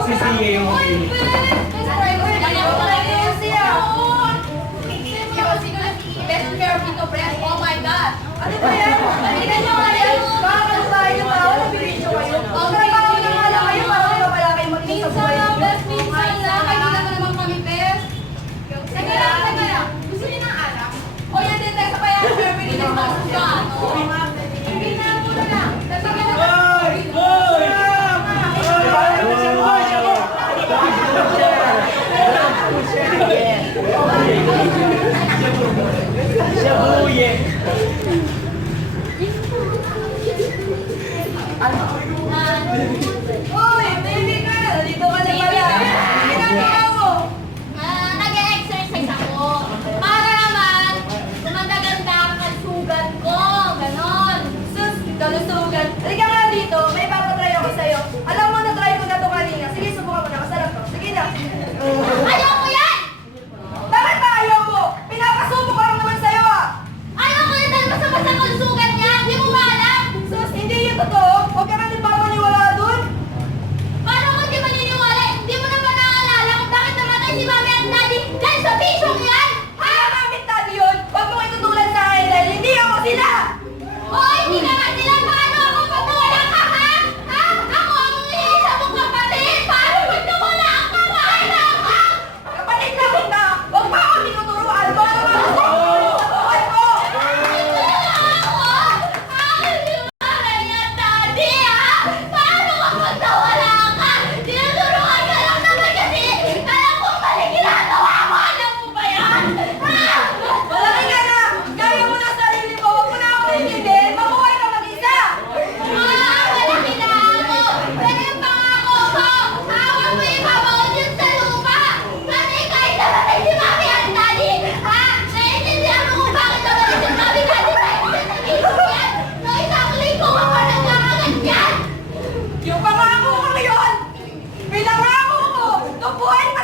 Si Sia yung okay. Oh my God! Ano ba yan? Halika nyo nga yan! Makakalukain yung tao, nabibidyo kayo. Ang trabaho na nga lang kayo, parang wala pala kayo maging sa buhay Minsan lang, niyo. best minsan lang. Kaibigan mo naman kami, best. Teka lang. Gusto niyo ng alak? O yan din, tayo sa bayan, pero pinili mo ang suga. Hindi na, muna lang. Sasabihin na. Hoy! Hoy! Siya buye. Uy, baby girl! Dito ka na pala! Ano ginagawa mo? Nag-exercise ako. Para naman, gumanda-ganda ang kalsugan ko. Ganon. Sus, kalusugan. Halika nga dito, may papatry ako sa'yo. Alam mo, na-try ko na to kanina. Sige, subukan mo na. Masarap to. Sige na. Ayoko yan! Bakit ba ayaw mo? Pinapasubo ko lang naman sa'yo ah! Ayoko yan dahil masama sa kalsugan niya. Hindi mo ba alam? Sus, hindi yung totoo. Huwag ka natin papaniwala dun. Paano ko di maniniwala? Hindi mo naman naaalala kung bakit namatay si Mami at Daddy dahil sa bisyong yan? Kaya namin tayo yun. Huwag mong itutulan sa akin dahil hindi ako sila. Hoy, hindi ka nga sila. Paano ako patuwala ka, ha? Ha? Ako ang iisa mong kapatid. Paano patuwala ka? Paano ako? Kapatid na kita. Huwag pa ako tinuturuan. Para makasagot sa buhay ko. Malaki ka na. Kaya mo na sarili mo. Huwag mo na ako intindihin. Mabuhay ka mag-isa. Yung pangako ko ngayon, pinangako ko, tubuhay pa